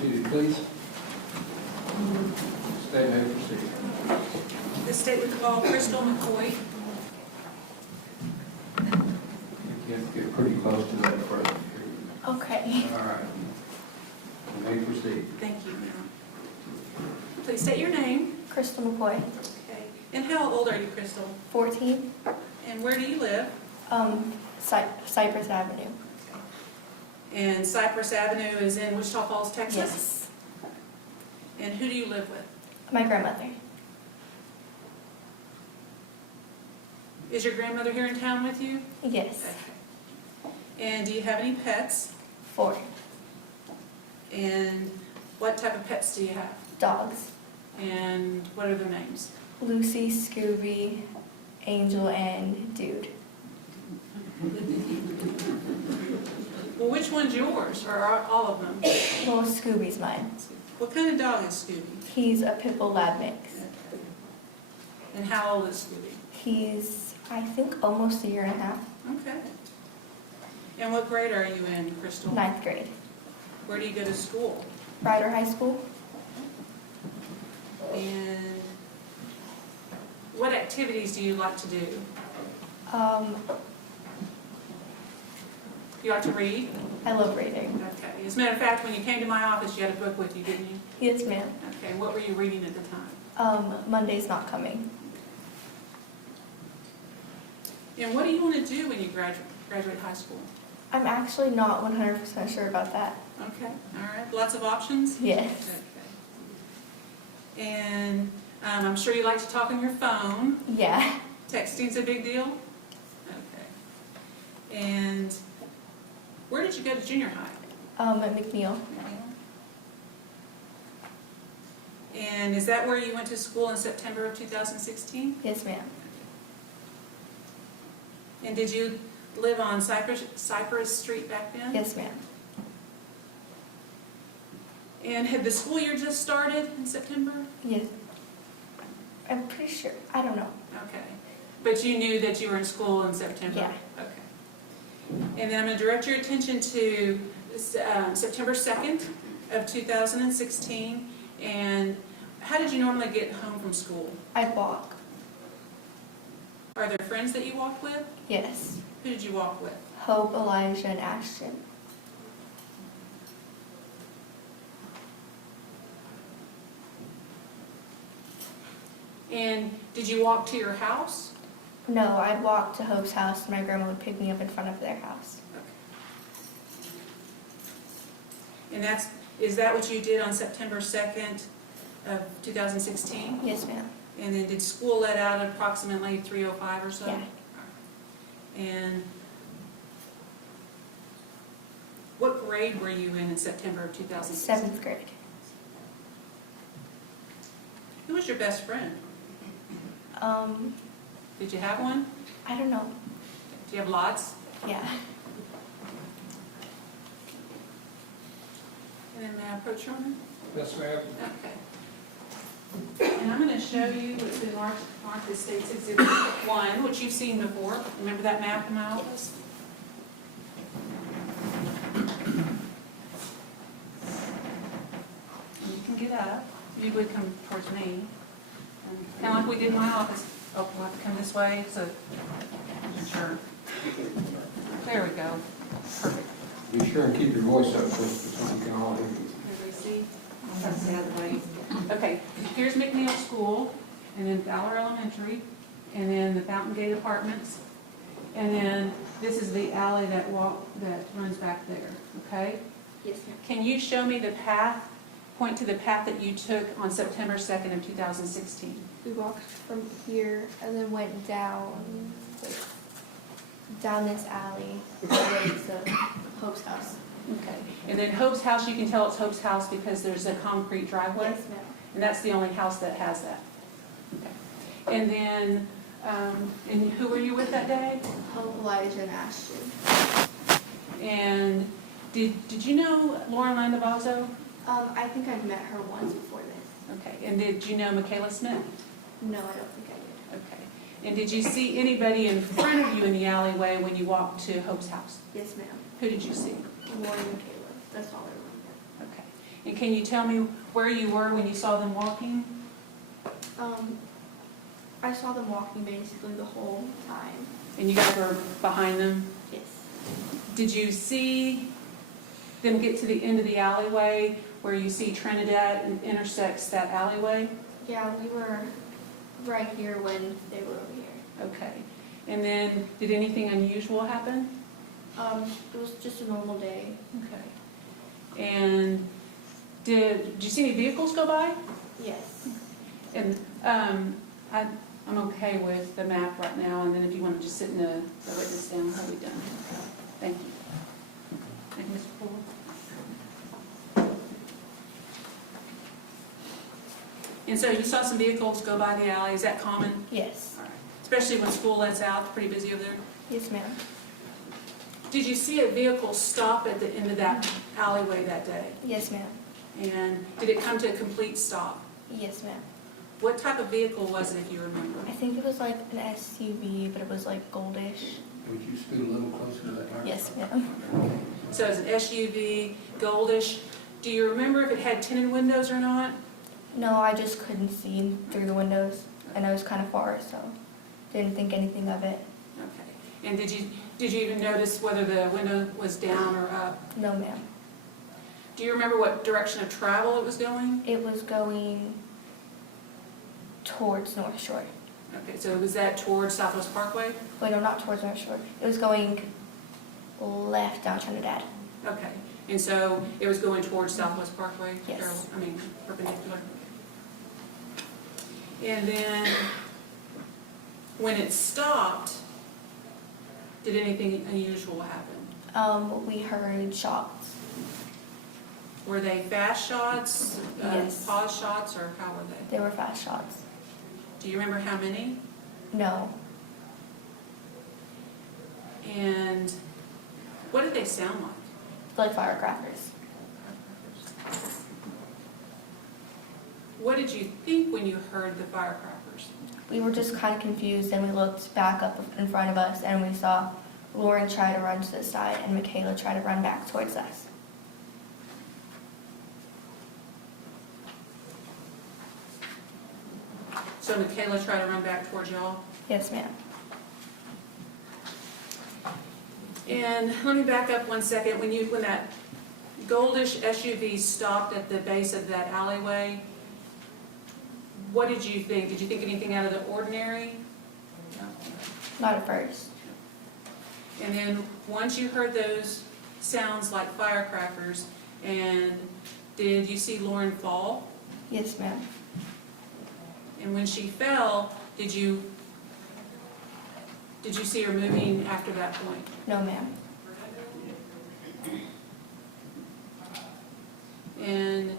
seated, please. State may proceed. The state would call Crystal McCoy. You have to get pretty close to that for us to hear you. Okay. All right. You may proceed. Thank you, ma'am. Please state your name. Crystal McCoy, Okay. And how old are you, Crystal? 14, And where do you live? Cypress Avenue. And Cypress Avenue is in Wichita Falls, Texas? Yes. And who do you live with? My grandmother. Is your grandmother here in town with you? Yes. Okay. And do you have any pets? 4 And what type of pets do you have? dogs. And what are their names? Lucy, Scooby, Angel, and Dude. Well, which one's yours, or are all of them? Well, Scooby's mine. What kind of dog is Scooby? He's a Pit Bull Lab mix. And how old is Scooby? He's, I think, almost a year and a half. Okay. And what grade are you in, Crystal? 9th grade. Where do you go to school? Ryder High School. And what activities do you like to do? You like to read? I love reading. Okay. As a matter of fact, when you came to my office, you had a book with you, didn't you? Yes, ma'am. Okay. And what were you reading at the time? Monday's Not Coming. And what do you want to do when you graduate high school? I'm actually not 100% sure about that. Okay. All right. Lots of options? Yes. Okay. And I'm sure you like to talk on your phone. Yeah. Texting's a big deal? Okay. And where did you go to junior high? At McNeil. And is that where you went to school in September of 2016? Yes, ma'am. And did you live on Cypress Street back then? Yes, ma'am. And had the school year just started in September? Yes. I'm pretty sure. I don't know. Okay. But you knew that you were in school in September? Yeah. Okay. And then I'm going to direct your attention to September 2nd of 2016. And how did you normally get home from school? I'd walk. Are there friends that you walk with? Yes. Who did you walk with? Hope, Elijah, and Ashton. And did you walk to your house? No, I'd walk to Hope's house and my grandma would pick me up in front of their house. Okay. And is that what you did on September 2nd of 2016? Yes, ma'am. And then did school let out at approximately 3:05 or so? Yeah. And what grade were you in September of 2016? 7th grade. Who was your best friend? Did you have one? I don't know. Do you have lots? Yeah. And then may I approach you on it? Yes, ma'am. Okay. And I'm going to show you what's been marked as State's Exhibit 1, which you've seen before. Remember that map in my office? And you can get up. You would come towards me. Kind of like we did in my office. Oh, we'll have to come this way, so, sure. There we go. Perfect. Be sure and keep your voice up so we can all hear you. Everybody see? That's the other way. Okay, here's McNeil School, and then Fowler Elementary, and then the Fountain Gate Apartments, and then this is the alley that runs back there, okay? Yes, ma'am. Can you show me the path, point to the path that you took on September 2nd of 2016? We walked from here and then went down, down this alley all the way to Hope's house. Okay, and then Hope's house, you can tell it's Hope's house because there's a concrete driveway? Yes, ma'am. And that's the only house that has that? Okay. And then, and who were you with that day? Hope, Elijah, and Ashton. And did you know Lauren Landavazo? I think I met her once before this. Okay, and did you know Makayla Smith? No, I don't think I did. Okay. And did you see anybody in front of you in the alleyway when you walked to Hope's house? Yes, ma'am. Who did you see? Lauren and Makayla. That's all I remember. Okay. And can you tell me where you were when you saw them walking? I saw them walking basically the whole time. And you guys were behind them? Yes. Did you see them get to the end of the alleyway where you see Trinidad and intersects that alleyway? Yeah, we were right here when they were over here. Okay. And then, did anything unusual happen? It was just a normal day. Okay. And did you see any vehicles go by? Yes. And I'm okay with the map right now, and then if you want to just sit in the witness stand, how we done? Thank you. Thank you, Mr. Poole. And so you saw some vehicles go by the alley, is that common? Yes. All right. Especially when school lets out, it's pretty busy over there. Yes, ma'am. Did you see a vehicle stop at the end of that alleyway that day? Yes, ma'am. And did it come to a complete stop? Yes, ma'am. What type of vehicle was it, if you remember? I think it was like an SUV, but it was like goldish. Would you scoot a little closer to that microphone? Yes, ma'am. So it's an SUV, goldish. Do you remember if it had tinted windows or not? No, I just couldn't see through the windows, and I was kind of far, so didn't think anything of it. Okay. And did you even notice whether the window was down or up? No, ma'am. Do you remember what direction of travel it was going? It was going towards North Shore. Okay, so was that towards Southwest Parkway? Wait, no, not towards North Shore. It was going left down Trinidad. Okay. And so it was going towards Southwest Parkway? Yes. Perpendicular. And then when it stopped, did anything unusual happen? We heard shots. Were they fast shots, Yes. pause shots, or how were they? They were fast shots. Do you remember how many? No. And what did they sound like? Like firecrackers. What did you think when you heard the firecrackers? We were just kind of confused, and we looked back up in front of us, and we saw Lauren try to run to the side, and Makayla try to run back towards us. So Makayla tried to run back towards y'all? Yes, ma'am. And let me back up 1 second. When that goldish SUV stopped at the base of that alleyway, what did you think? Did you think anything out of the ordinary? No. Not at first. And then once you heard those sounds like firecrackers, and did you see Lauren fall? Yes, ma'am. And when she fell, did you see her moving after that point? No, ma'am. And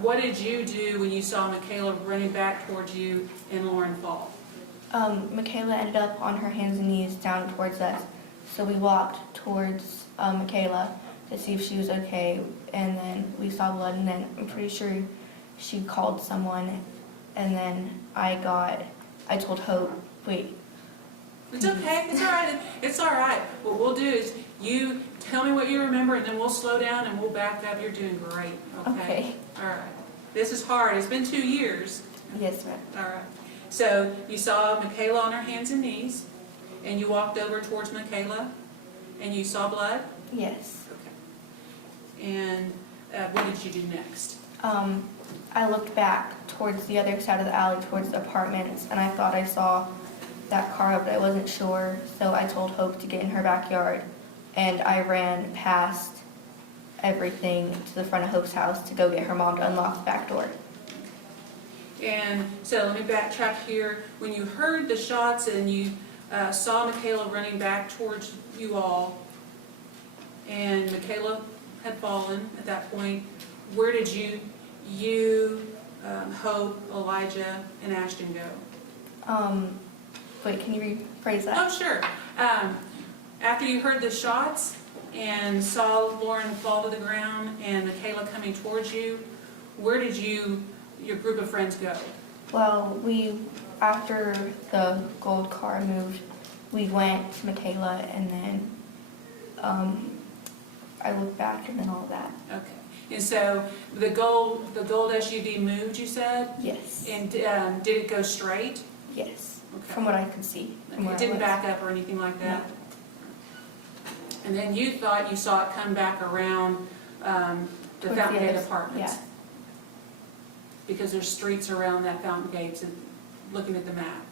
what did you do when you saw Makayla running back towards you and Lauren fall? Makayla ended up on her hands and knees down towards us. So we walked towards Makayla to see if she was okay, and then we saw blood, and then I'm pretty sure she called someone, and then I told Hope, wait. It's okay, it's all right, it's all right. What we'll do is you tell me what you remember, and then we'll slow down and we'll back up. You're doing great, okay? Okay. All right. This is hard. It's been 2 years. Yes, ma'am. All right. So you saw Makayla on her hands and knees, and you walked over towards Makayla, and you saw blood? Yes. Okay. And what did you do next? I looked back towards the other side of the alley, towards the apartments, and I thought I saw that car, but I wasn't sure, so I told Hope to get in her backyard, and I ran past everything to the front of Hope's house to go get her mom to unlock the back door. And so let me backtrack here. When you heard the shots and you saw Makayla running back towards you all, and Makayla had fallen at that point, where did you, Hope, Elijah, and Ashton go? Wait, can you rephrase that? Oh, sure. After you heard the shots and saw Lauren fall to the ground and Makayla coming towards you, where did your group of friends go? Well, after the gold car moved, we went to Makayla, and then I looked back, and then all that. Okay. And so the gold SUV moved, you said? Yes. And did it go straight? Yes. Okay. From what I could see. From where It I didn't was. back up or anything like that? And then you thought you saw it come back around the Towards Fountain the Gate other- Apartments? Yeah. Because there's streets around that Fountain Gates and looking at the map?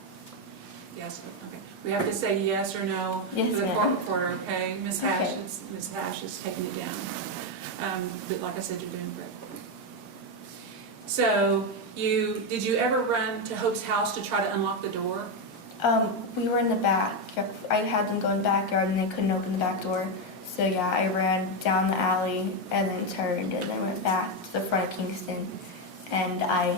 Yes, okay. We have to say yes or no Yes, to the ma'am. court reporter, okay? Ms. Hash, Okay. Ms. Hash is taking it down. But like I said, you're doing great. So did you ever run to Hope's house to try to unlock the door? We were in the back. I had them go in the backyard and they couldn't open the back door. So yeah, I ran down the alley and then turned and then went back to the front of Kingston. And I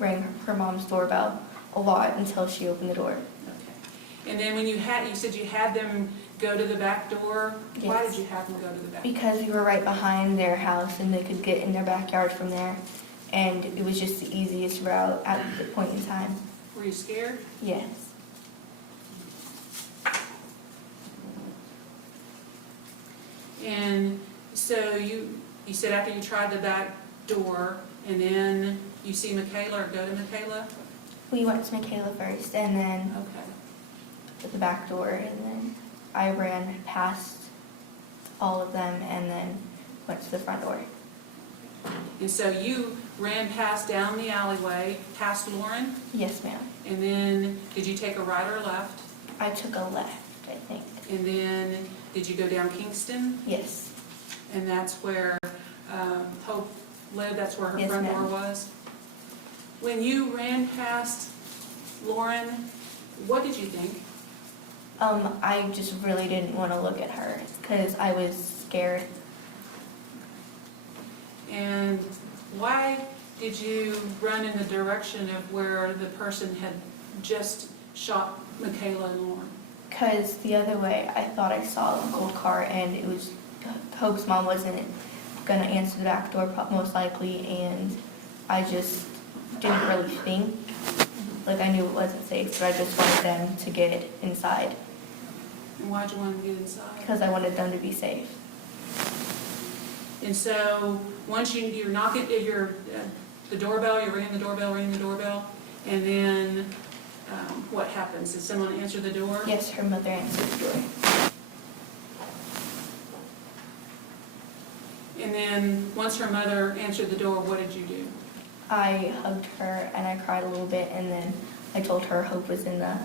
rang her mom's doorbell a lot until she opened the door. Okay. And then when you said you had them go to the back door? Why Yes. did you have them go to the back? Because we were right behind their house and they could get in their backyard from there. And it was just the easiest route at the point in time. Were you scared? Yes. And so you said after you tried the back door, and then you see Makayla or go to Makayla? We went to Makayla first and then Okay. at the back door and then I ran past all of them and then went to the front door. And so you ran past down the alleyway, past Lauren, Yes, ma'am. and then did you take a right or a left? I took a left, I think. And then did you go down Kingston? Yes. And that's where Hope lived, that's where her Yes, front door ma'am. was? When you ran past Lauren, what did you think? I just really didn't want to look at her because I was scared. And why did you run in the direction of where the person had just shot Makayla and Lauren? Because the other way, I thought I saw a gold car and it was, Hope's mom wasn't going to answer the back door most likely, and I just didn't really think. Like, I knew it wasn't safe, but I just wanted them to get inside And why'd you want to get inside? because I wanted them to be safe. And so, once you're knocking at the doorbell, you're ringing the doorbell, and then what happens? Does someone answer the door? Yes, her mother answered the door. And then, once her mother answered the door, what did you do? I hugged her and I cried a little bit, and then I told her Hope was in the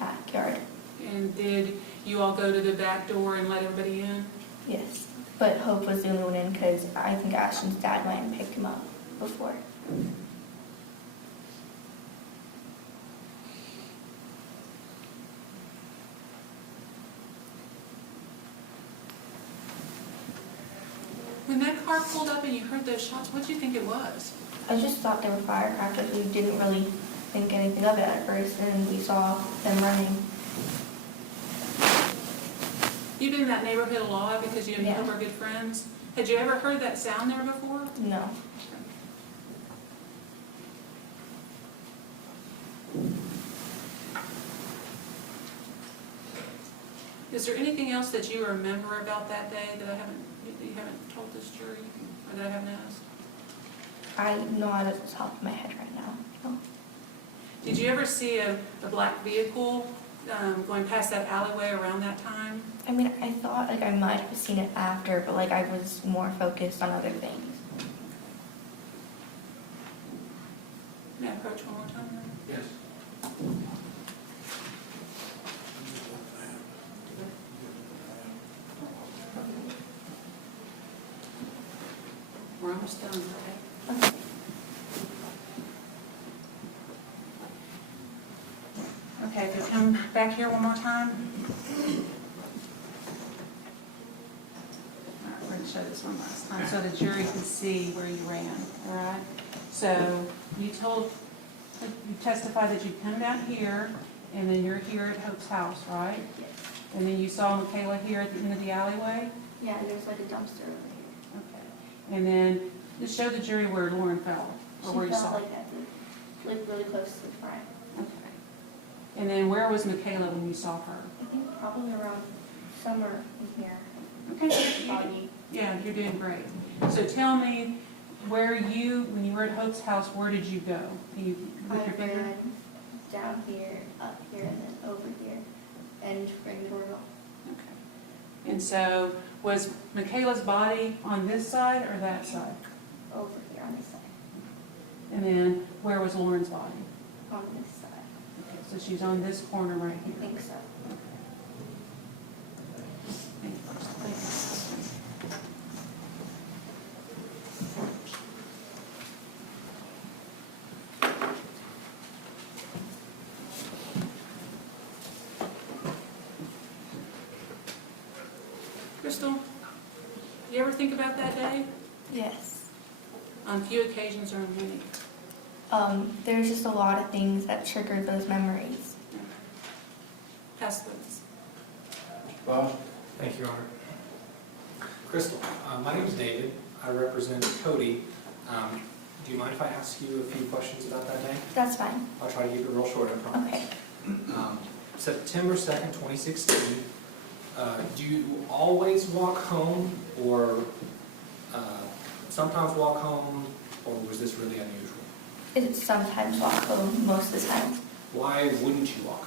backyard. And did you all go to the back door and let everybody in? Yes, but Hope was the only one in because I think Ashton's dad might have picked him up before. When that car pulled up and you heard those shots, what did you think it was? I just thought they were firecrackers. We didn't really think anything of it at first, and we saw them running. You've been in that neighborhood a lot because you and Yeah. Hope are good friends. Had you ever heard that sound there before? No. Is there anything else that you remember about that day that you haven't told this jury, or that I haven't asked? I know out of the top of my head right now. No. Did you ever see a black vehicle going past that alleyway around that time? I mean, I thought like I might have seen it after, but like I was more focused on other things. May I approach one more time? Yes. We're almost done, okay? Okay. Okay, if you come back here one more time. All right, we're going to show this one last time so the jury can see where you ran, all right? So you testified that you come down here, and then you're here at Hope's house, right? Yes. And then you saw Makayla here at the end of the alleyway? Yeah, there's like a dumpster over here. Okay. And then just show the jury where Lauren fell, or where you saw her. like at the, like really close to the front. Okay. And then where was Makayla when you saw her? I think probably around somewhere in here. Okay. Body. Yeah, you're doing great. So tell me, when you were at Hope's house, where did you go? Can you, I with your finger? ran down here, up here, and then over here, and rang the doorbell. Okay. And so, was Makayla's body on this side or that side? Over here on this side, And then, where was Lauren's body? on this side. Okay, so she's on this corner right I here. think so. Thank you, Crystal. Thank you. Crystal, you ever think about that day? Yes. On few occasions or on many? There's just a lot of things that triggered those memories. Pass the witness. Boss? Thank you, Your Honor. Crystal, my name is David. I represent Kody. Do you mind if I ask you a few questions about that day? That's fine. I'll try to keep it real short, I promise. Okay. September 2nd, 2016, do you always walk home or sometimes walk home, or was this really unusual? It's sometimes walk home, most of the time. Why wouldn't you walk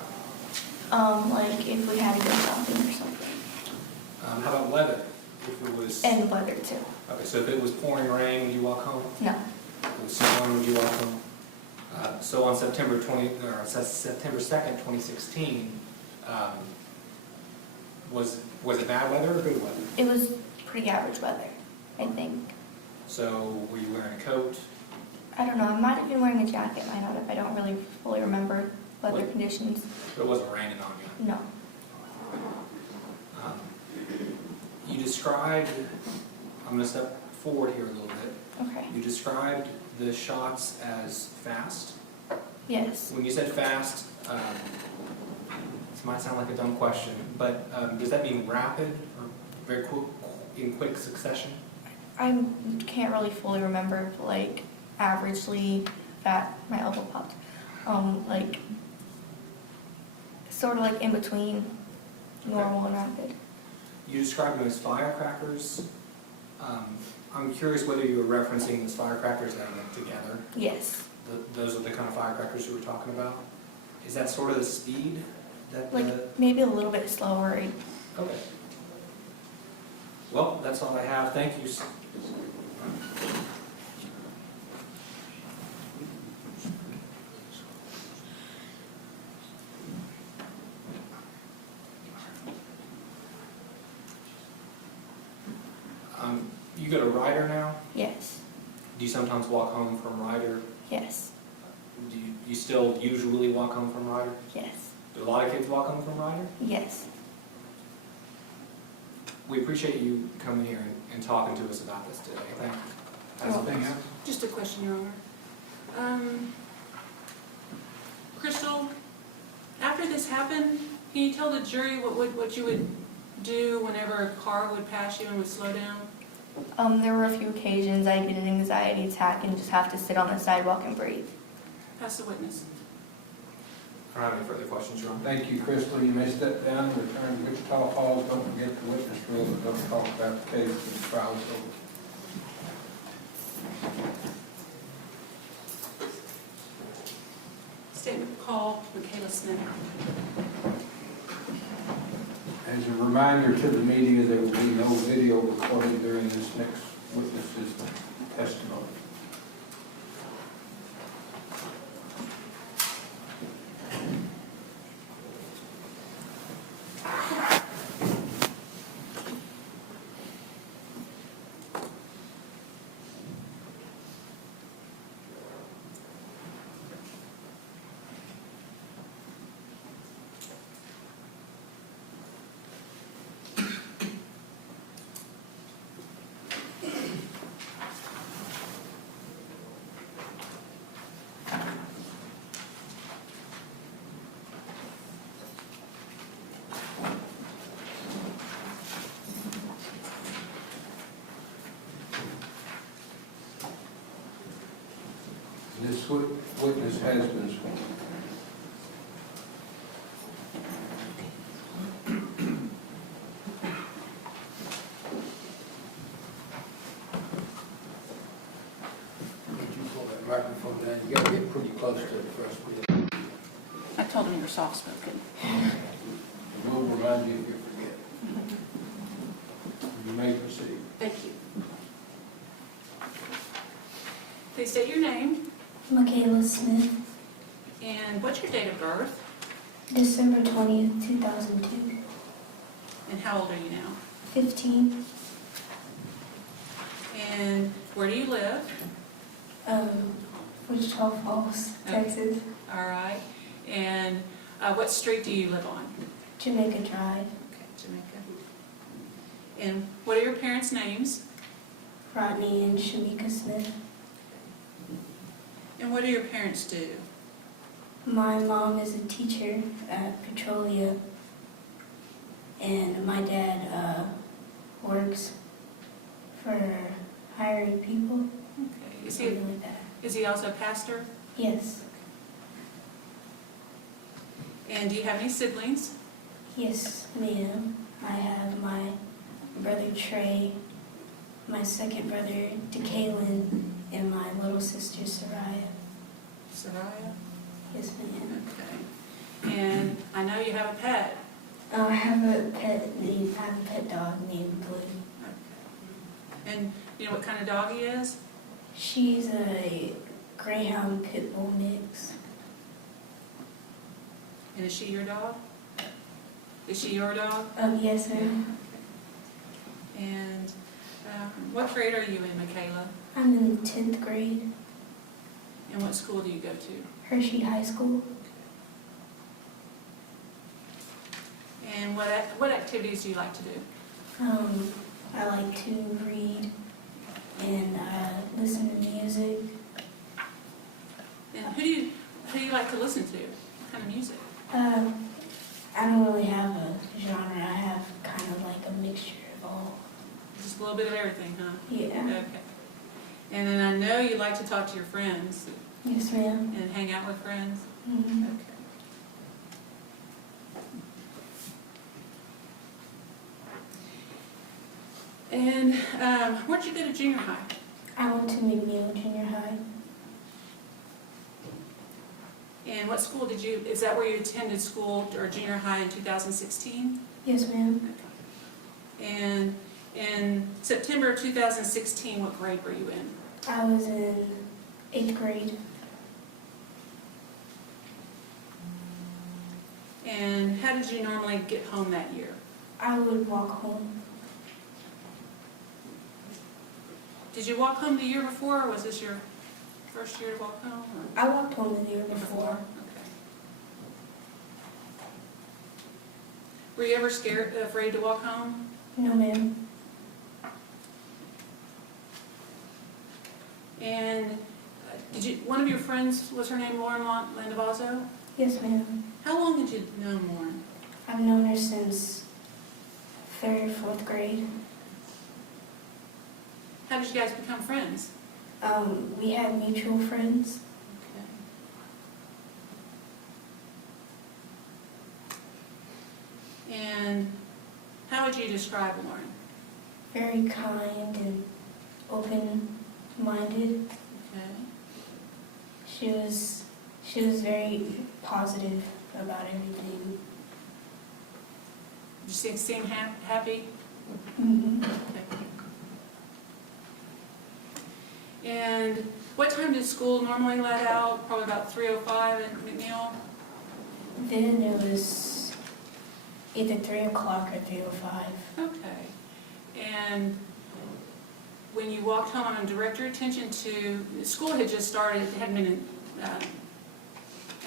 home? Like if we had to go shopping or something. How about weather? If it was... And weather too. Okay, so if it was pouring rain, would you walk home? No. If it was snowing, would you walk home? So on September 2nd, 2016, was it bad weather or good weather? It was pretty average weather, I think. So were you wearing a coat? I don't know, I might have been wearing a jacket, I don't know if I don't really fully remember weather What? conditions. But it wasn't raining on you? No. You described, I'm going to step forward here a little bit. Okay. You described the shots as fast. Yes. When you said fast, this might sound like a dumb question, but does that mean rapid or very quick, in quick succession? I can't really fully remember, like, averagely, that, my elbow popped. Like, sort of like in between normal and rapid. You described them as firecrackers. I'm curious whether you were referencing those firecrackers that went together. Yes. Those are the kind of firecrackers you were talking about? Is that sort of the speed that Like, maybe a little bit slower. Okay. Well, that's all I have. Thank you. You go to Ryder now? Yes. Do you sometimes walk home from Ryder? Yes. Do you still usually walk home from Ryder? Yes. Do a lot of kids walk home from Ryder? Yes. We appreciate you coming here and talking to us about this today. Thank you. Anything else? Just a question, Your Honor. Crystal, after this happened, can you tell the jury what you would do whenever a car would pass you and would slow down? There were a few occasions I get an anxiety attack and just have to sit on the sidewalk and breathe. Pass the witness. I don't have any further questions, Your Honor. Thank you, Crystal. You may step down and return to Wichita Falls. Don't forget the witness rule, but don't talk about the case when the trial's over. Statement call, Makayla Smith. As a reminder to the media, there will be no video recorded during this next witness's testimony. This witness has been sworn. man, you gotta get pretty close to it for us to be. I told him you're soft-spoken. We'll remind you if you forget. You may proceed. Thank you. Please state your name, Makayla Smith, and what's your date of birth, December 20th, 2002. and how old are you now? 15, And where do you live? Wichita Falls, Okay. Texas, All right. And what street do you live on? Jamaica Drive, Okay, Jamaica. And what are your parents' names? Rodney and Shamika Smith. And what do your parents do? My mom is a teacher at Petrolia, and my dad works for hiring people, Okay. something like that. Is he also a pastor? Yes, And do you have any siblings? yes, ma'am. I have my brother Trey, my second brother DeKaylin, and my little sister Soraya. Soraya? Yes, ma'am. Okay. And I know you have a pet. I have a pet dog named Blue. Okay. And you know what kind of dog he is? She's a Greyhound Pit Bull mix. And is she your dog? Is she your dog? Yes, ma'am. And what grade are you in, Makayla? I'm in 10th grade, And what school do you go to? Hershey High School. And what activities do you like to do? I like to read and listen to music. And who do you like to listen to? What kind of music? I don't really have a genre. I have kind of like a mixture of all. Just a little bit of everything, huh? Yeah. Okay. And then I know you like to talk to your friends Yes, ma'am. and hang out with friends. Mm-hmm. Okay. And where'd you go to junior high? I went to McNeil Junior High. And what school is that where you attended school or junior high in 2016? Yes, ma'am. And in September 2016, what grade were you in? I was in 8th grade. And how did you normally get home that year? I would walk home. Did you walk home the year before, or was this your first year to walk home? Or? I walked home the year before. Okay. Were you ever afraid to walk home? No, ma'am. And one of your friends, was her name Lauren Landavazo? Yes, ma'am. How long did you know Lauren? I've known her since 3rd or 4th grade. How did you guys become friends? We had mutual friends. Okay. And how would you describe Lauren? Very kind and open-minded. Okay. She was very positive about everything. Did you seem happy? Mm-hmm. Okay. And what time did school normally let out? Probably about 3:05 at McNeil? Then it was either 3 o'clock or 3:05. Okay. And when you walked home, I'm going to direct your attention to, school had just started, it hadn't been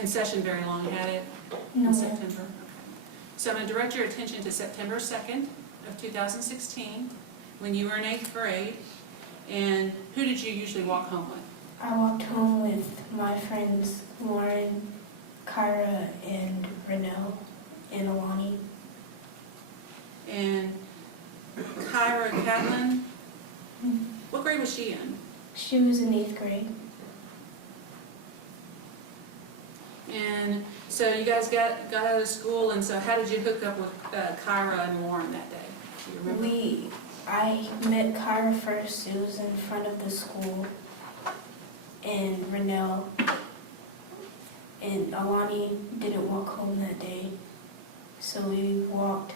in session very long, had it? No, In ma'am. September? Okay. So I'm going to direct your attention to September 2nd of 2016, when you were in 8th grade. And who did you usually walk home with? I walked home with my friends Lauren, Kyra, and Renelle, and Alani. And Kyra Catlin, what grade was she in? She was in 8th grade. And so you guys got out of school, and so how did you hook up with Kyra and Lauren that day? Do you remember? I met Kyra first. It was in front of the school. and Renell. And Alani didn't walk home that day, so we walked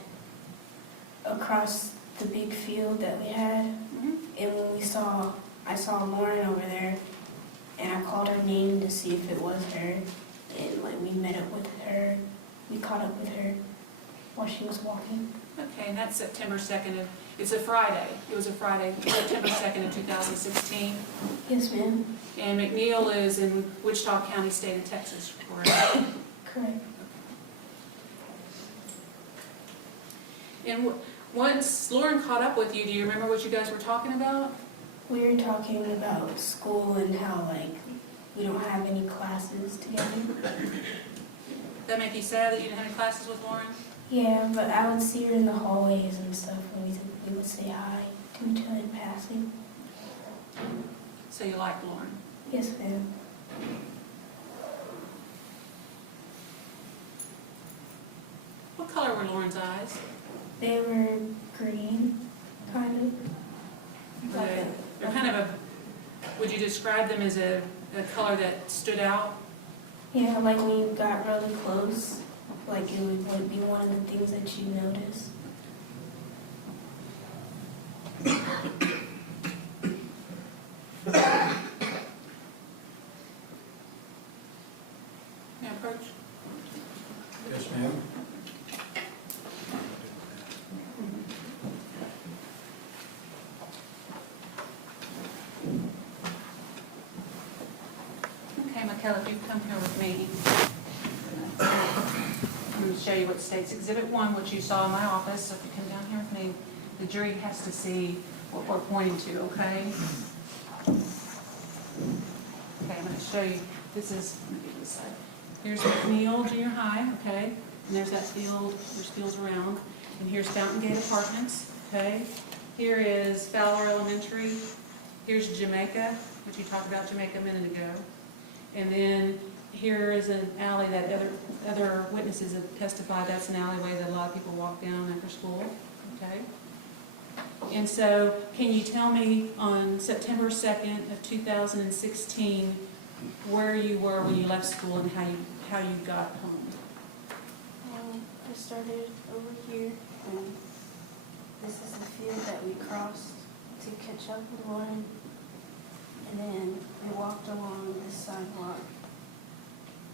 across the big field that we had. And when I saw Lauren over there, and I called her name to see if it was her. And like we met up with her, we caught up with her while she was walking. Okay, and that's September 2nd. It's a Friday. It was a Friday, September 2nd of 2016. Yes, ma'am. And McNeil is in Wichita County, state of Texas, correct? Correct. And once Lauren caught up with you, do you remember what you guys were talking about? We were talking about school and how like we don't have any classes together. That make you sad that you didn't have any classes with Lauren? Yeah, but I would see her in the hallways and stuff, and we would say hi to each other in passing. So you like Lauren? Yes, ma'am. What color were Lauren's eyes? They were green, kind of. They're kind of would you describe them as a color that stood out? Yeah, like when you got really close, like it would be one of the things that you notice. May I approach? Yes, ma'am. Okay, Makayla, if you come here with me, I'm going to show you what states Exhibit 1, which you saw in my office. So if you come down here with me, the jury has to see what we're pointing to, okay? Okay, I'm going to show you. This is, let me get this side. Here's McNeil Junior High, okay? And there's that field, there's fields around. And here's Fountain Gate Apartments, okay? Here is Fowler Elementary. Here's Jamaica, which you talked about Jamaica a minute ago. And then here is an alley that other witnesses have testified that's an alleyway that a lot of people walk down after school, okay? And so, can you tell me on September 2nd of 2016 where you were when you left school and how you got home? I started over here, and this is the field that we crossed to catch up with Lauren. And then we walked along this sidewalk,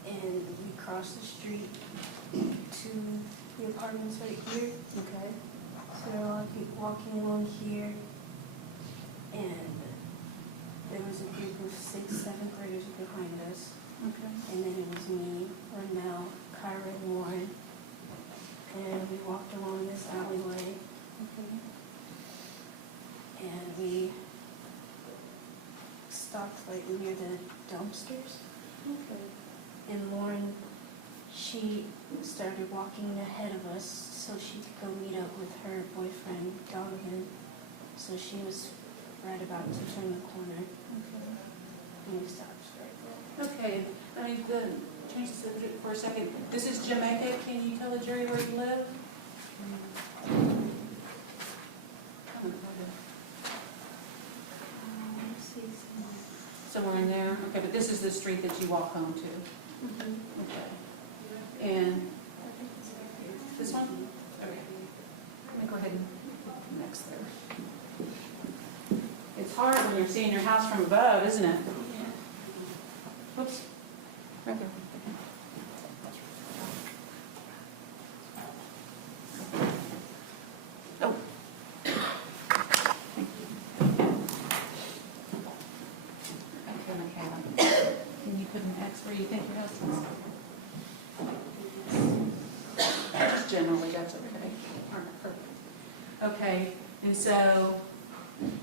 and we crossed the street to the apartments right here. Okay. So I keep walking along here, and there was a group of 6th, 7th graders behind us. Okay. And then it was me, Renell, Kyra, and Lauren. And we walked along this alleyway, Okay. and we stopped right near the dumpsters. Okay. And Lauren, she started walking ahead of us so she could go meet up with her boyfriend, Donovan. So she was right about to turn the corner, and we stopped right there. Okay, I mean, change the subject for a second. This is Jamaica. Can you tell the jury where you live? Somewhere in there? Okay, but this is the street that you walk home to? Okay. And this one? Okay. Let me go ahead and put the next there. It's hard when you're seeing your house from above, isn't it? Whoops. Right there. Oh. Okay, Makayla. Can you put an X where you think your house is? Just generally, that's okay. All right, perfect. Okay, and so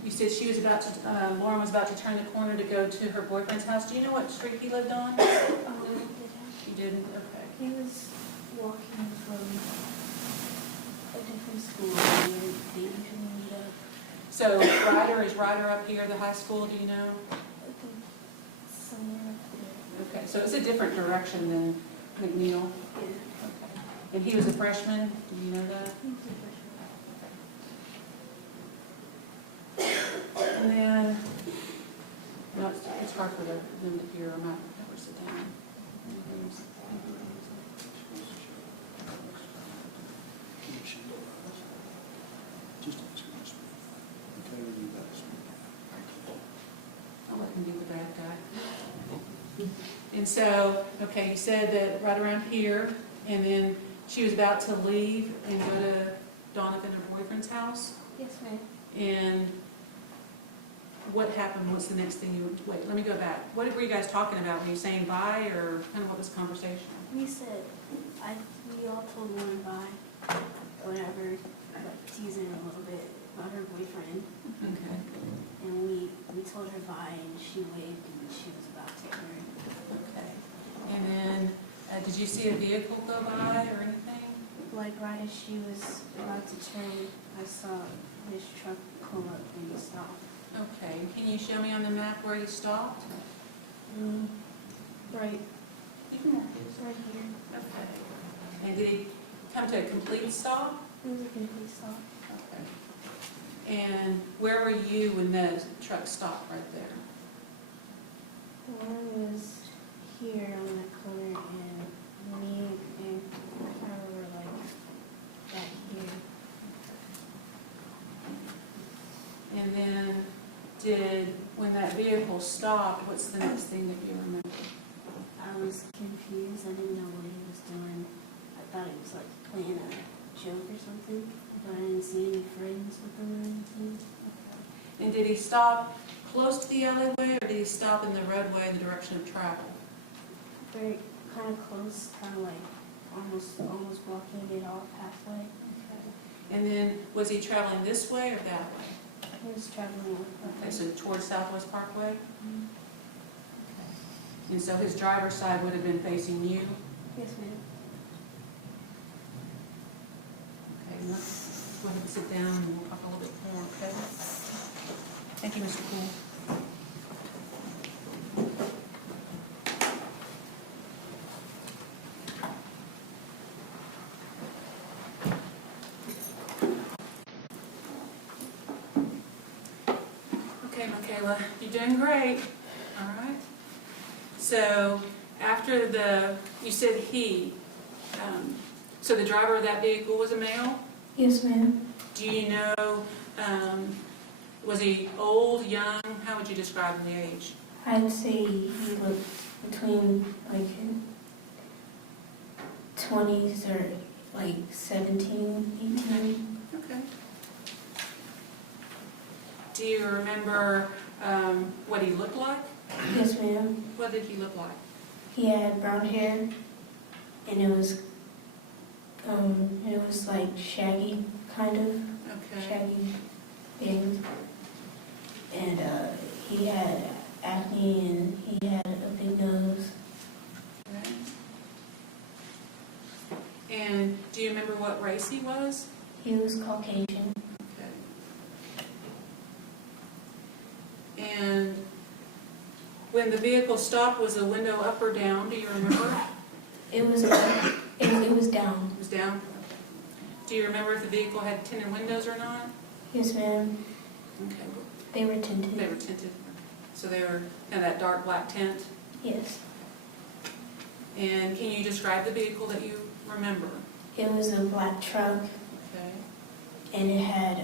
you said she was about to, Lauren was about to turn the corner to go to her boyfriend's house. Do you know what street he lived on? You didn't? Okay. He was walking from a different school, and they usually meet up. So Ryder, is Ryder up here, the high school, do you know? I think somewhere up there. Okay, so it's a different direction than McNeil. Yeah. Okay. And he was a freshman, do you know that? And then, no, it's hard for them to hear. I'm not ever sit down. I'll let him be the bad guy. And so, okay, you said that right around here, and then she was about to leave and go to Donovan, her boyfriend's house. Yes, ma'am. And what happened? What's the next thing you, wait, let me go back. What were you guys talking about? Were you saying bye, or kind of what was the conversation? We said, we all told Lauren bye, whatever, teasing her a little bit about her boyfriend. Okay. And we told her bye, and she waved, and she was about to turn. Okay. And then, did you see a vehicle go by or anything? Like right as she was about to turn, I saw this truck pull up and stop. Okay. Can you show me on the map where he stopped? Right. You can walk It's right here. Okay. And did he come to a complete stop? It was a complete stop. Okay. And where were you when the truck stopped right there? Lauren was here on that corner, and me and her were like back here. And then when that vehicle stopped, what's the next thing that you remember? I was confused. I didn't know what he was doing. I thought he was like playing a joke or something, but I didn't see any friends with him or anything. And did he stop close to the alleyway, or did he stop in the roadway in the direction of travel? Very kind of close, kind of like almost blocking it off halfway. And then was he traveling this way or that way? He was traveling with Okay, so towards Southwest Parkway? Mhm. And so his driver's side would have been facing you? Yes, ma'am. Okay, let's go ahead and sit down and we'll talk a little bit more, okay? Thank you, Mr. Poole. Okay, Makayla, you're doing great. All right. So after you said so the driver of that vehicle was a male? Yes, ma'am. Do you know, was he old, young? How would you describe the age? I'd say he looked between like 20s or like 17, 18. Okay. Do you remember what he looked like? Yes, ma'am. What did he look like? He had brown hair, and it was like shaggy, kind of Okay. shaggy things. And he had acne, and he had a big nose. Okay. And do you remember what race he was? He was Caucasian. Okay. And when the vehicle stopped, was the window up or down? Do you remember? It was down. It was down? Do you remember if the vehicle had tinted windows or not? Yes, ma'am. Okay. They were tinted. They were tinted. So they were kind of that dark black tint. Yes. And can you describe the vehicle that you remember? It was a black truck, Okay. and it had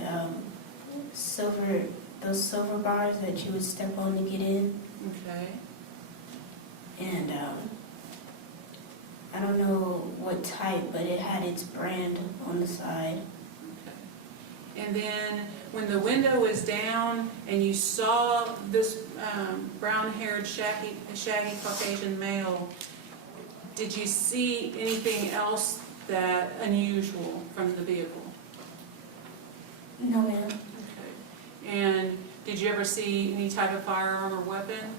those silver bars that you would step on to get in. Okay. And I don't know what type, but it had its brand on the side. Okay. And then when the window was down and you saw this brown-haired, shaggy Caucasian male, did you see anything else that unusual from the vehicle? No, ma'am. Okay. And did you ever see any type of firearm or weapon?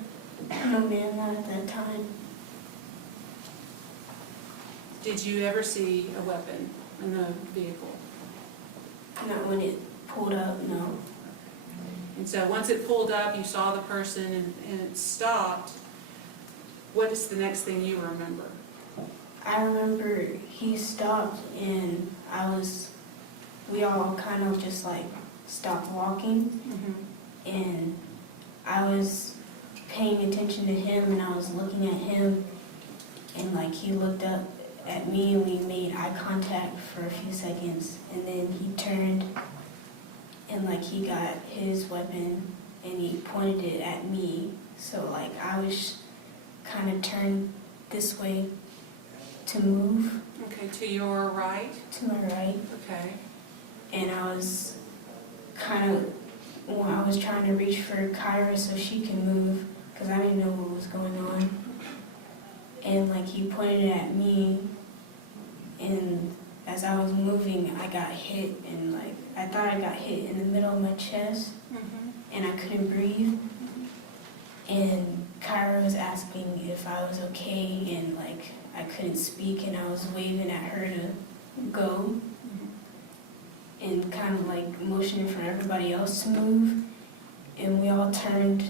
No, ma'am, not at that time. Did you ever see a weapon in the vehicle? Not when it pulled up, no. And so once it pulled up, you saw the person and it stopped. What is the next thing you remember? I remember he stopped, and we all kind of just like stopped walking, Mm-hmm. and I was paying attention to him and I was looking at him and like he looked up at me and we made eye contact for a few seconds and then he turned and like he got his weapon and he pointed it at me. So like I was kind of turned this way to move Okay, to your right? to my right. Okay. And I was kind of, well, I was trying to reach for Kyra so she can move because I didn't know what was going on. And like he pointed it at me and as I was moving I got hit and like I thought I got hit in the middle of my chest and I couldn't breathe. And Kyra was asking if I was okay and like I couldn't speak and I was waving at her to go and kind of like motioning for everybody else to move. And we all turned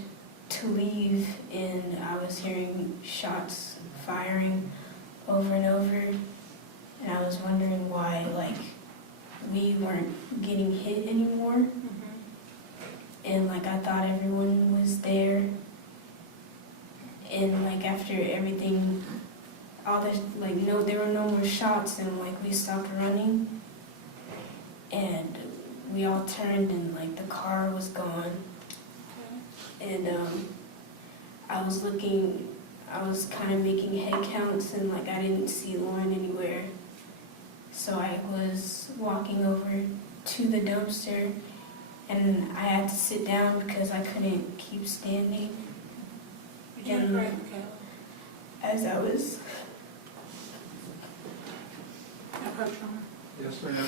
to leave and I was hearing shots firing over and over. And I was wondering why like we weren't getting hit anymore. And like I thought everyone was there. And like after everything, all this like no, there were no more shots and like we stopped running. And we all turned and like the car was gone. And I was looking, I was kind of making head counts and like I didn't see Lauren anywhere. So I was walking over to the dumpster and I had to sit down because I couldn't keep standing. And as I was... Yes or no?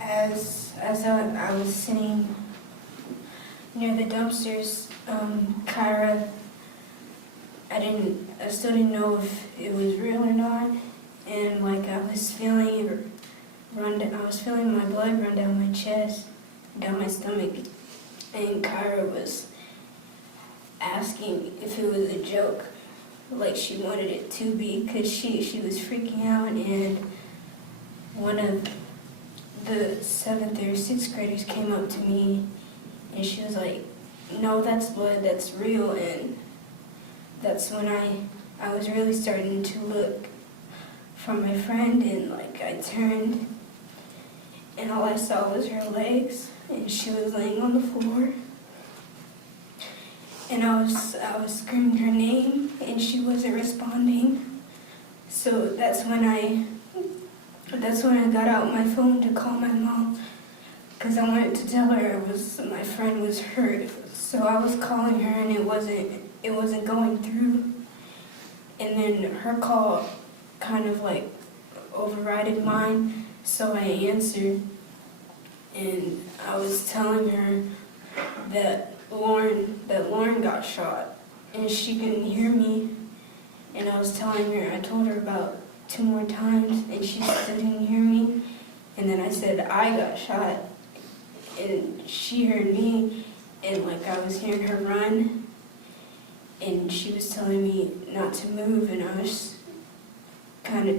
As I was sitting near the dumpsters, Kyra, I still didn't know if it was real or not, and like I was feeling my blood run down my chest, down my stomach, and Kyra was asking if it was a joke, like she wanted it to be, because she was freaking out, and one of the 7th or 6th graders came up to me and she was like, no, that's blood, that's real. And that's when I was really starting to look for my friend and like I turned and all I saw was her legs and she was laying on the floor. And I was screaming her name and she wasn't responding. So that's when I got out my phone to call my mom because I wanted to tell her my friend was hurt. So I was calling her and it wasn't going through. And then her call kind of like overrided mine, so I answered and I was telling her that Lauren got shot and she couldn't hear me. And I told her about 2 more times and she still didn't hear me. And then I said I got shot and she heard me and like I was hearing her run and she was telling me not to move and I was kind of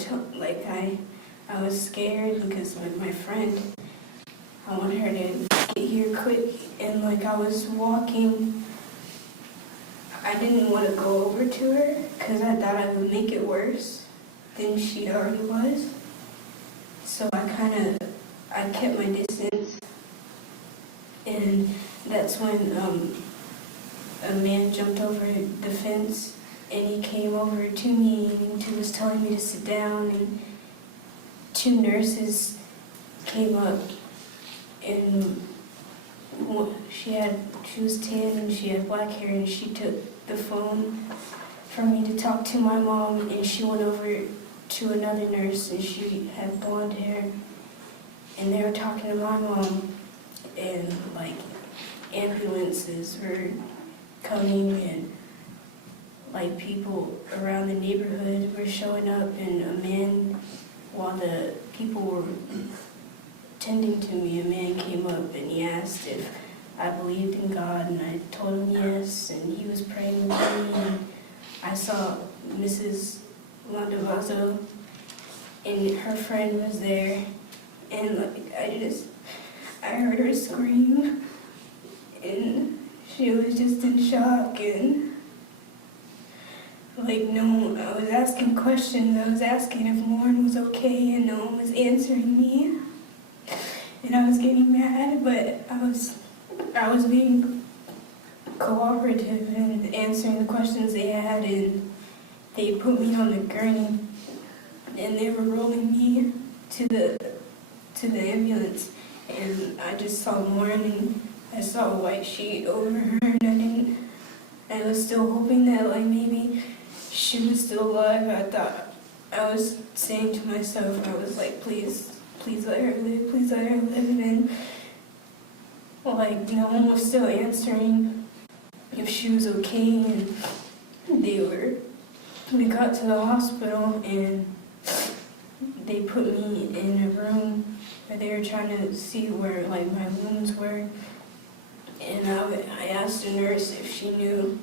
I was scared because like my friend, I wanted her to get here quick and like I was walking. I didn't want to go over to her because I thought I would make it worse than she already was. So I kept my distance. And that's when a man jumped over the fence and he came over to me and he was telling me to sit down and 2 nurses came up and she was tan and she had black hair and she took the phone for me to talk to my mom and she went over to another nurse and she had blonde hair and they were talking to my mom and like ambulances were coming and like people around the neighborhood were showing up and a man, while the people were tending to me, a man came up and he asked if I believed in God, and I told him yes, and he was praying with me, and I saw Mrs. Landavazo, and her friend was there, and like I heard her scream, and she was just in shock, and like I was asking questions, I was asking if Lauren was okay, and no one was answering me, and I was getting mad, but I was being cooperative and answering the questions they had, and they put me on the gurney, and they were rolling me to the ambulance, and I just saw Lauren, and I saw a white sheet over her, and I was still hoping that like maybe she was still alive. I was saying to myself, I was like, please let her live, please let her live, and like no one was still answering if she was okay, and we got to the hospital, and they put me in a room where they were trying to see where like my wounds were, and I asked the nurse if she knew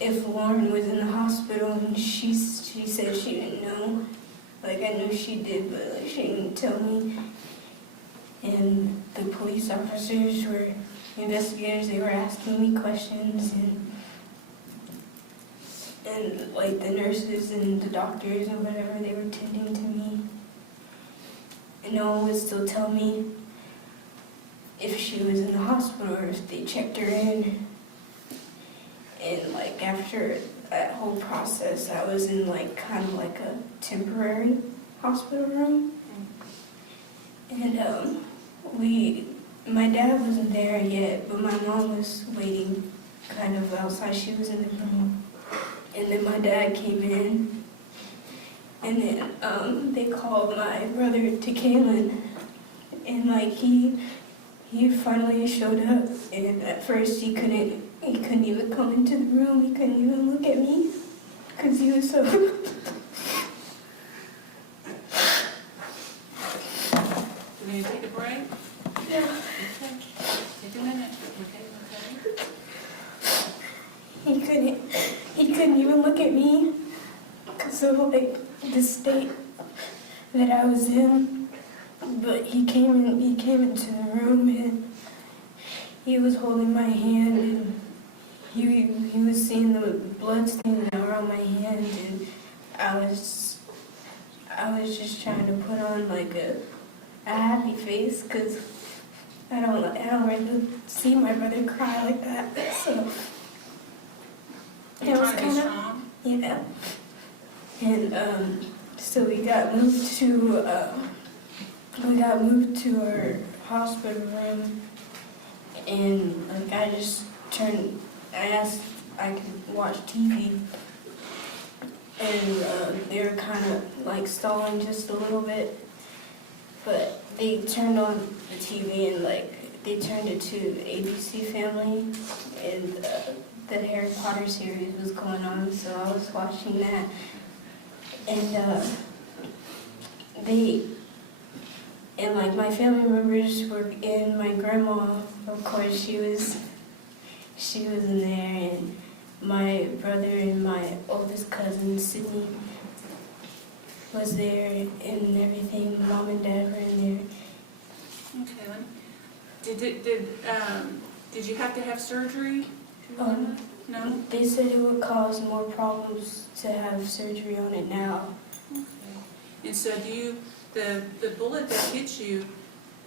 if Lauren was in the hospital, and she said she didn't know. Like I knew she did, but like she didn't tell me. And the police officers were investigators. They were asking me questions, and like the nurses and the doctors and whatever, they were tending to me. And no one would still tell me if she was in the hospital or if they checked her in. And like after that whole process, I was in like kind of like a temporary hospital room. And my dad wasn't there yet, but my mom was waiting kind of outside. She was in the room. And then my dad came in, and then they called my brother to Kaylin, and like he finally showed up, and at first he couldn't even come into the room, he couldn't even look at me, because he was so... Do we need to take a break? Yeah. Okay. Take a minute. Okay. He couldn't even look at me because of like the state that I was in. But he came into the room, and he was holding my hand, and he was seeing the blood stains that were on my hand, and I was just trying to put on like a happy face, because I don't really see my brother cry like that. So You're trying to be strong? Yeah. And so we got moved to our hospital room, and like I asked if I could watch TV, and they were kind of like stalling just a little bit, but they turned on the TV, and like they turned it to ABC Family, and the Harry Potter series was going on, so I was watching that, and like my family members were in. My grandma, of course, she was in there, and my brother and my oldest cousin Sydney was there, and everything. Mom and Dad were in there. Okay. Did you have to have surgery? No? They said it would cause more problems to have surgery on it now. Okay. And so the bullet that hit you,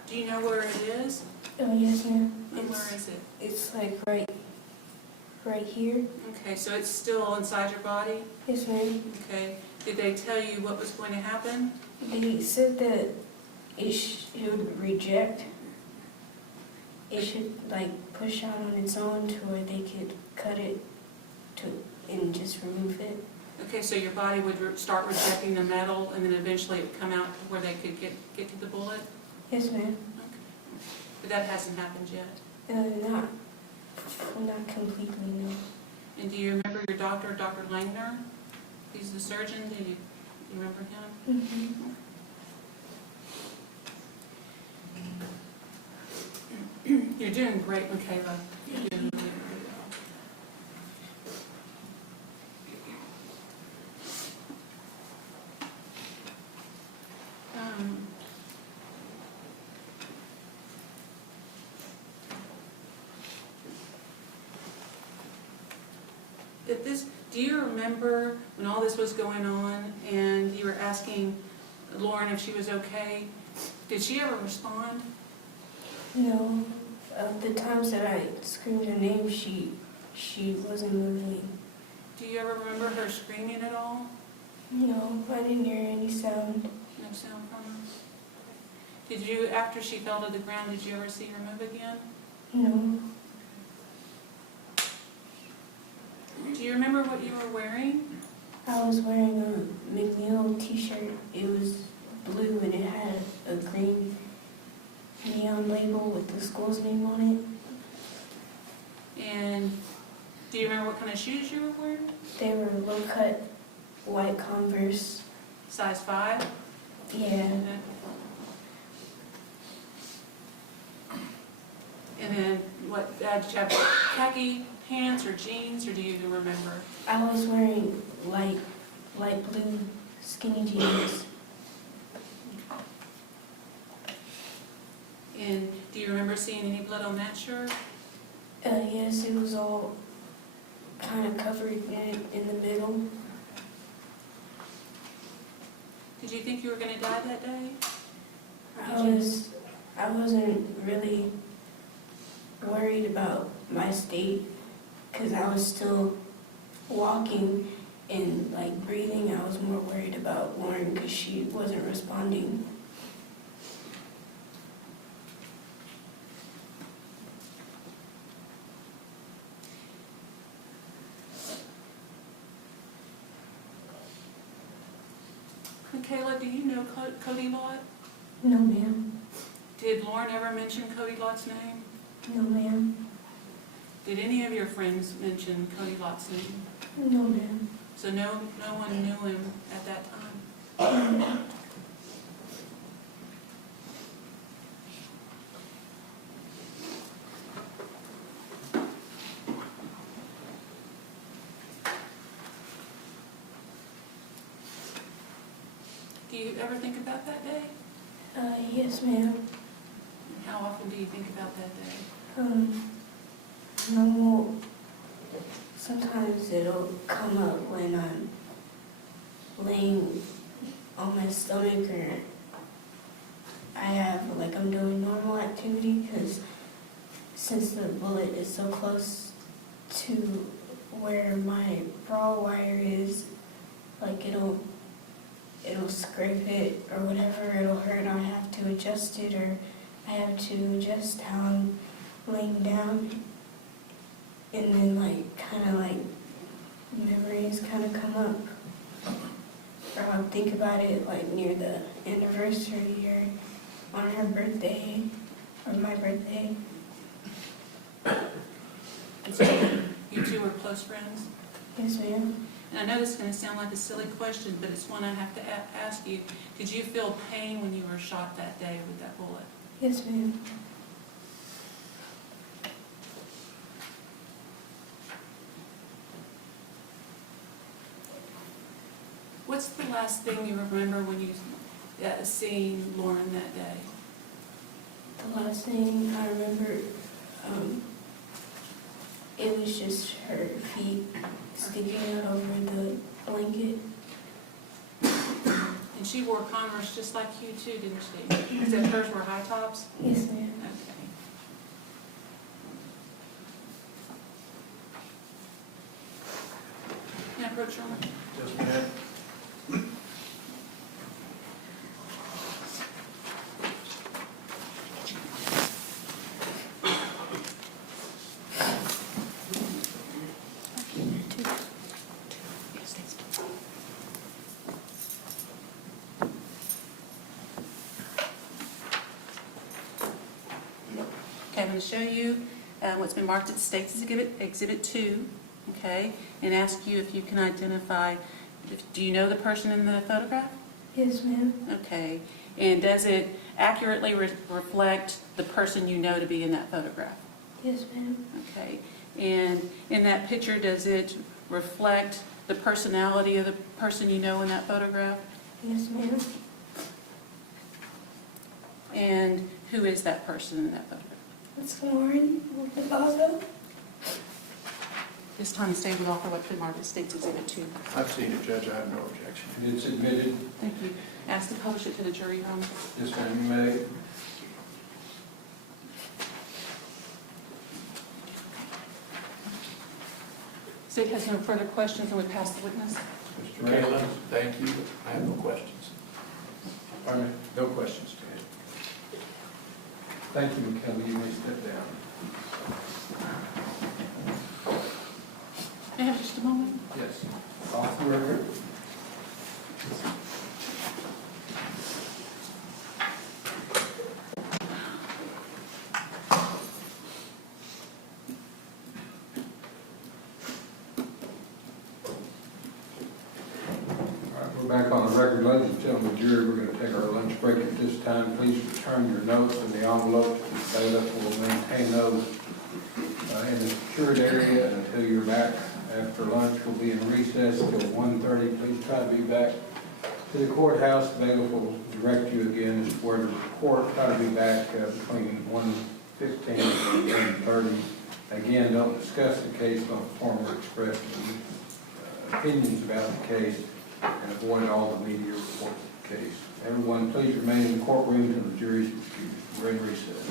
do you know where it is? Oh, yes, ma'am. And where is it? It's like right here. Okay, so it's still inside your body? Yes, ma'am. Okay. Did they tell you what was going to happen? They said that it would reject. It should like push out on its own to where they could cut it and just remove it. Okay, so your body would start rejecting the metal, and then eventually it would come out where they could get to the bullet? Yes, ma'am. Okay. But that hasn't happened yet? Not completely, no. And do you remember your doctor, Dr. Langner? He's the surgeon. Do you remember him? Mm-hmm. You're doing great, Makayla. You're doing really, really well. Do you remember when all this was going on and you were asking Lauren if she was okay? Did she ever respond? No. The times that I screamed her name, she wasn't moving. Do you ever remember her screaming at all? No, I didn't hear any sound. No sound from her? Did you, after she fell to the ground, did you ever see her move again? No. Do you remember what you were wearing? I was wearing a McNeil t-shirt. It was blue and it had a green neon label with the school's name on it. And do you remember what kind of shoes you were wearing? They were low-cut white Converse. Size 5? Yeah. And then what, did you have khaki pants or jeans, or do you even remember? I was wearing light blue skinny jeans. And do you remember seeing any blood on that shirt? Yes, it was all kind of covered in the middle. Did you think you were going to die that day? I wasn't really worried about my state because I was still walking and like breathing. I was more worried about Lauren because she wasn't responding. Makayla, do you know Kody Lott? No, ma'am. Did Lauren ever mention Kody Lott's name? No, ma'am. Did any of your friends mention Kody Lott's name? No, ma'am. So no one knew him at that time? Do you ever think about that day? Yes, ma'am. How often do you think about that day? No, sometimes it'll come up when I'm laying on my stomach or I'm doing normal activity because since the bullet is so close to where my bra wire is, like it'll scrape it or whatever, it'll hurt. I have to adjust it or I have to adjust how I'm laying down. And then memories kind of come up. Or I'll think about it like near the anniversary or on her birthday or my birthday. You two were close friends? Yes, ma'am. And I know this is going to sound like a silly question, but it's one I have to ask you. Did you feel pain when you were shot that day with that bullet? Yes, ma'am. What's the last thing you remember when you seeing Lauren that day? The last thing I remember, it was just her feet sticking out over the blanket. And she wore Converse just like you too, didn't she? Except hers were high tops? Yes, ma'am. Okay. Can I approach her? Just a minute. Okay, I'm going to show you what's been marked at the State's Exhibit 2, okay, and ask you if you can identify, do you know the person in the photograph? Yes, ma'am. Okay, and does it accurately reflect the person you know to be in that photograph? Yes, ma'am. Okay, and in that picture, does it reflect the personality of the person you know in that photograph? Yes, ma'am. And who is that person in that photograph? It's Lauren with the Gaza. This time, stand with offer what marked as State's Exhibit 2. I've seen it, Judge, I have no objection. And it's admitted, Thank you. Ask to publish it to the jury room. this time you may. State has no further questions, and we pass the witness. Mr. Makayla, Ramos? thank you. I have no questions. Pardon me? No questions, Judge. Thank you, Makayla, you may step down. May I have just a moment? Yes. Off the record. All right, we're back on the record, ladies and gentlemen, jury, we're going to take our lunch break at this time. Please return your notes and the envelopes to the bailiff. We'll maintain those in the secured area until you're back. After lunch, we'll be in recess till 1:30. Please try to be back to the courthouse. The bailiff will direct you again as to where to report. Try to be back between 1:15 and 1:30. Again, don't discuss the case, don't form or express opinions about the case, and avoid all the media reports of the case. Everyone, please remain in the courtroom until the jury is excused. We're in recess.